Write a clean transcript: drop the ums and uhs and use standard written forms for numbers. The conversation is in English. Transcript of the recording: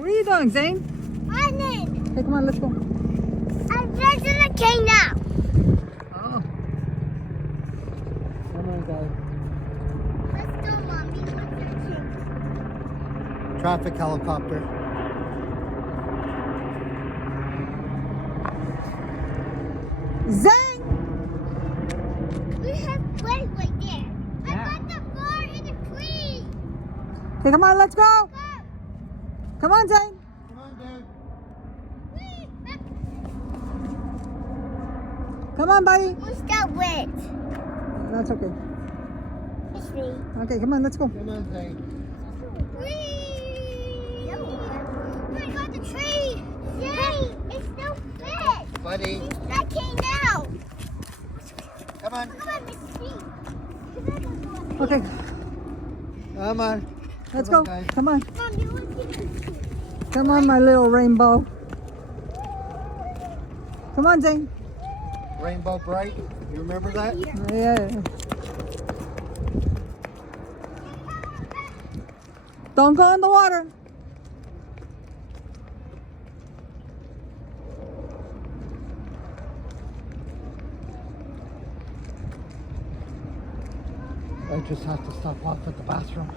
What are you doing, Zane? Running. Okay, come on, let's go. I'm dressing the king now. Oh. Come on, guys. Let's go, Mommy. What's that? Traffic helicopter. Zane! We have play right there. Yeah. I got the bar in the tree. Okay, come on, let's go. Go. Come on, Zane. Come on, dude. Come on, buddy. What's that wet? That's okay. It's me. Okay, come on, let's go. Come on, Zane. Whee! I got the tree. Yay! It's still fit. Buddy, It's stacking now. come on. Come on, Miss Tree. Okay, Come on. let's Come on, go. guys. Come on. Mom, you want to see? Come on, my little rainbow. Come on, Zane. Rainbow Bright. You remember that? Yeah. Don't go in the water. I just have to stop off at the bathroom.